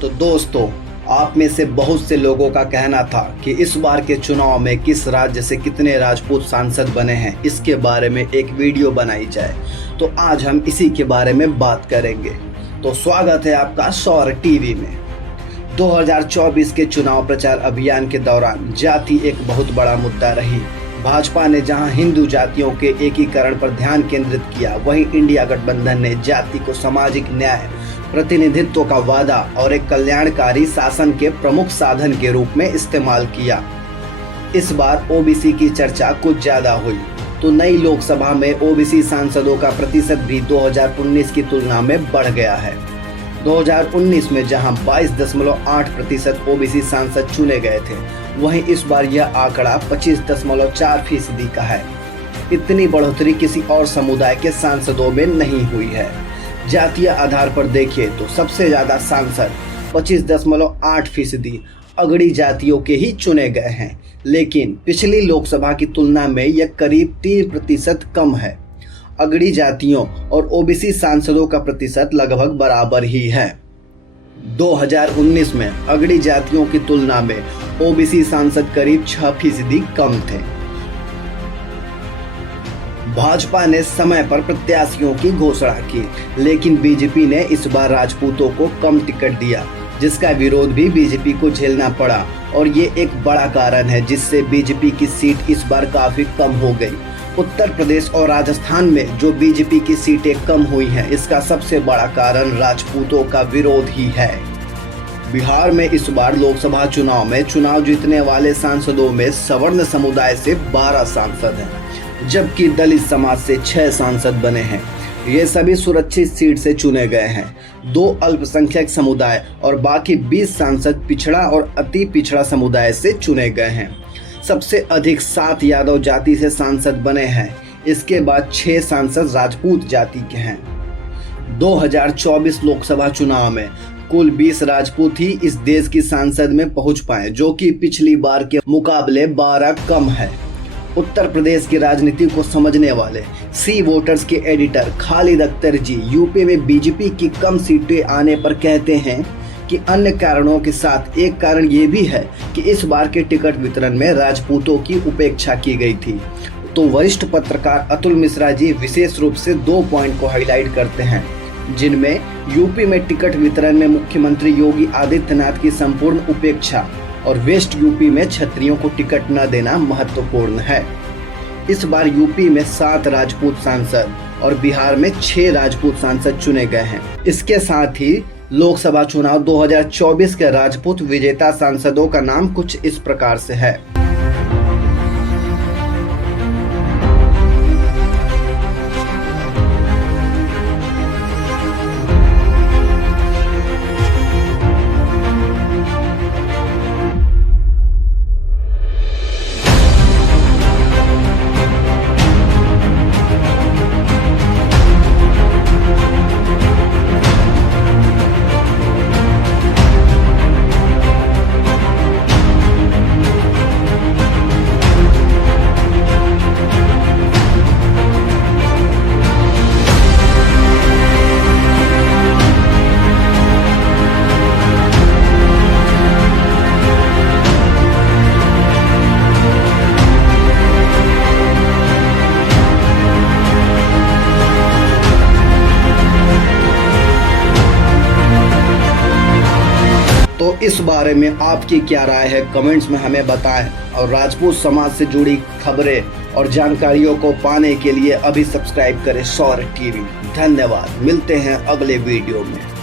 तो दोस्तों, आप में से बहुत से लोगों का कहना था कि इस बार के चुनाव में किस राज्य से कितने राजपूत सांसद बने हैं, इसके बारे में एक वीडियो बनाई जाए। तो आज हम इसी के बारे में बात करेंगे। तो स्वागत है आपका शौर्य टीवी में। 2024 के चुनाव प्रचार अभियान के दौरान जाति एक बहुत बड़ा मुद्दा रही। भाजपा ने जहां हिंदू जातियों के एकीकरण पर ध्यान केंद्रित किया, वहीं इंडिया गठबंधन ने जाति को सामाजिक न्याय, प्रतिनिधित्व का वादा और एक कल्याणकारी शासन के प्रमुख साधन के रूप में इस्तेमाल किया। इस बार ओबीसी की चर्चा कुछ ज्यादा हुई, तो नई लोकसभा में ओबीसी सांसदों का प्रतिशत भी 2019 की तुलना में बढ़ गया है। 2019 में जहां 22.8% ओबीसी सांसद चुने गए थे, वहीं इस बार यह आंकड़ा 25.4% का है। इतनी बढ़ोतरी किसी और समुदाय के सांसदों में नहीं हुई है। जातीय आधार पर देखिए तो सबसे ज्यादा सांसद 25.8% अगड़ी जातियों के ही चुने गए हैं, लेकिन पिछली लोकसभा की तुलना में यह करीब 3% कम है। अगड़ी जातियों और ओबीसी सांसदों का प्रतिशत लगभग बराबर ही है। 2019 में अगड़ी जातियों की तुलना में ओबीसी सांसद करीब 6% कम थे। भाजपा ने समय पर प्रत्याशियों की घोषणा की, लेकिन बीजेपी ने इस बार राजपूतों को कम टिकट दिया, जिसका विरोध भी बीजेपी को झेलना पड़ा और ये एक बड़ा कारण है जिससे बीजेपी की सीट इस बार काफी कम हो गई। उत्तर प्रदेश और राजस्थान में जो बीजेपी की सीटें कम हुई हैं, इसका सबसे बड़ा कारण राजपूतों का विरोध ही है। बिहार में इस बार लोकसभा चुनाव में चुनाव जीतने वाले सांसदों में सवर्ण समुदाय से 12 सांसद हैं, जबकि दलित समाज से 6 सांसद बने हैं। ये सभी सुरक्षित सीट से चुने गए हैं। 2 अल्पसंख्यक समुदाय और बाकी 20 सांसद पिछड़ा और अति पिछड़ा समुदाय से चुने गए हैं। सबसे अधिक 7 यादव जाति से सांसद बने हैं। इसके बाद 6 सांसद राजपूत जाति के हैं। 2024 लोकसभा चुनाव में कुल 20 राजपूत ही इस देश की सांसद में पहुंच पाए, जो कि पिछली बार के मुकाबले 12 कम है। उत्तर प्रदेश की राजनीति को समझने वाले सी वोटर्स के एडिटर खालिद अख्तर जी यूपी में बीजेपी की कम सीटें आने पर कहते हैं कि अन्य कारणों के साथ एक कारण ये भी है कि इस बार के टिकट वितरण में राजपूतों की उपेक्षा की गई थी। तो वरिष्ठ पत्रकार अतुल मिश्रा जी विशेष रूप से 2 पॉइंट को हाईलाइट करते हैं, जिनमें यूपी में टिकट वितरण में मुख्यमंत्री योगी आदित्यनाथ की संपूर्ण उपेक्षा और वेस्ट यूपी में क्षत्रियों को टिकट न देना महत्वपूर्ण है। इस बार यूपी में 7 राजपूत सांसद और बिहार में 6 राजपूत सांसद चुने गए हैं। इसके साथ ही लोकसभा चुनाव 2024 के राजपूत विजेता सांसदों का नाम कुछ इस प्रकार से है। तो इस बारे में आपकी क्या राय है, कमेंट्स में हमें बताएं। और राजपूत समाज से जुड़ी खबरें और जानकारियों को पाने के लिए अभी सब्सक्राइब करें शौर्य टीवी। धन्यवाद, मिलते हैं अगले वीडियो में।